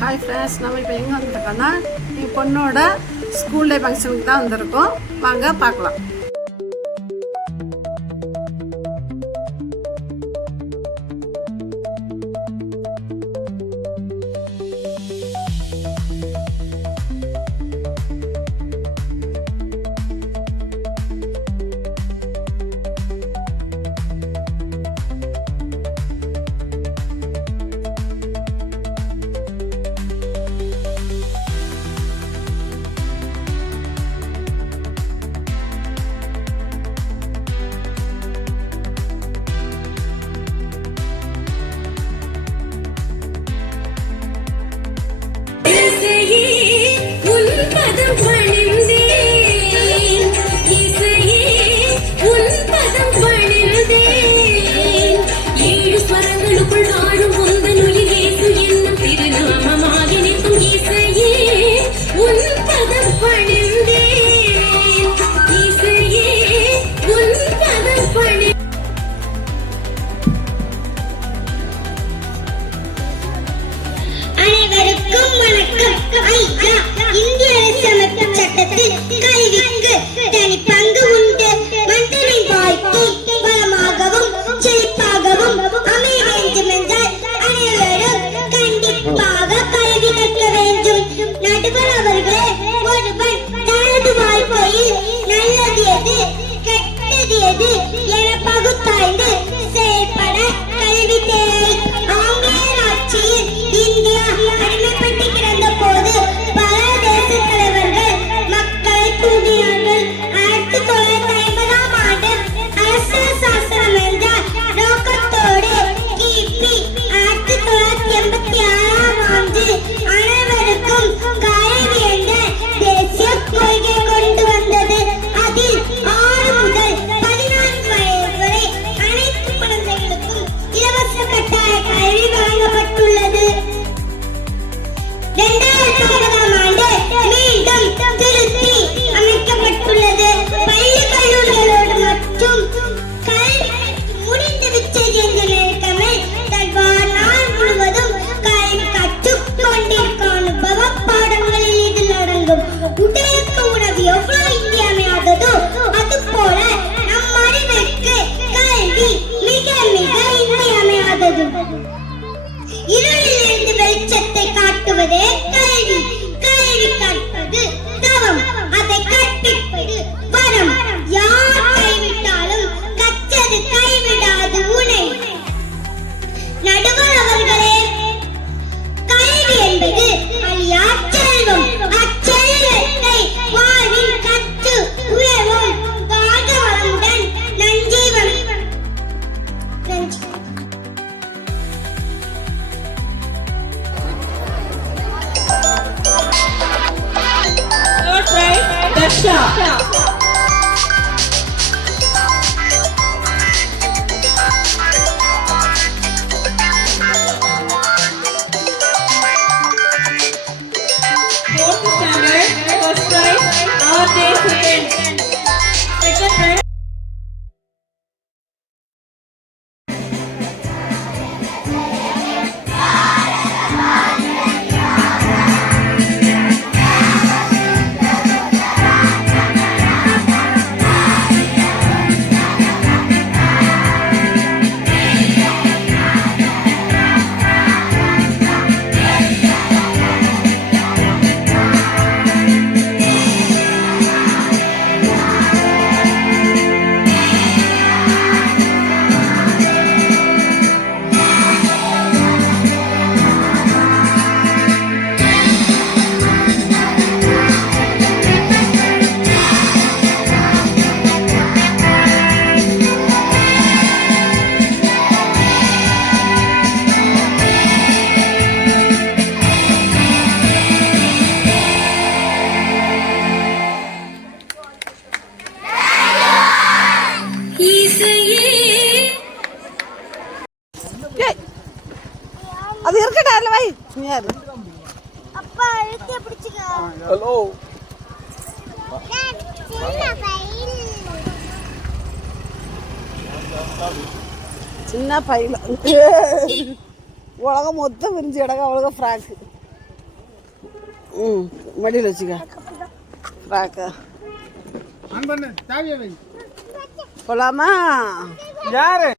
Hi friends, நம்ம இப்போ எங்கே வந்துருக்கோன்னா என் பொண்ணோட ஸ்கூல் டே ஃபங்க்ஷனுக்கு தான் வந்திருக்கோம். வாங்க பார்க்கலாம். இருளிலிருந்து வெளிச்சத்தை காட்டுவதே கல்வி. கல்வி கற்பது தவம், அதை கற்பிப்பது வரம். யார் கைவிட்டாலும் கற்றது கைவிடாது உனை. நடுவர் அவர்களே, கல்வி என்பது அழியா செல்வம். அச்செல்வத்தை வாழ்வில் கற்று உயர்வோம். வாழ்க வளமுடன். நன்றி. Fourth standard, first prize, our day student. Second prize. அது இருக்கடா இல்ல வை நீ யாரு அப்பா இழுத்து பிடிச்சுக்க. ஹலோ சின்ன பையில உலகம் மொத்தம் விரிஞ்சு கிடக்க அவ்வளோ ஃப்ராக்கு. மடியில் வச்சுக்க ஃப்ராக்கு. போலாமா? யாரு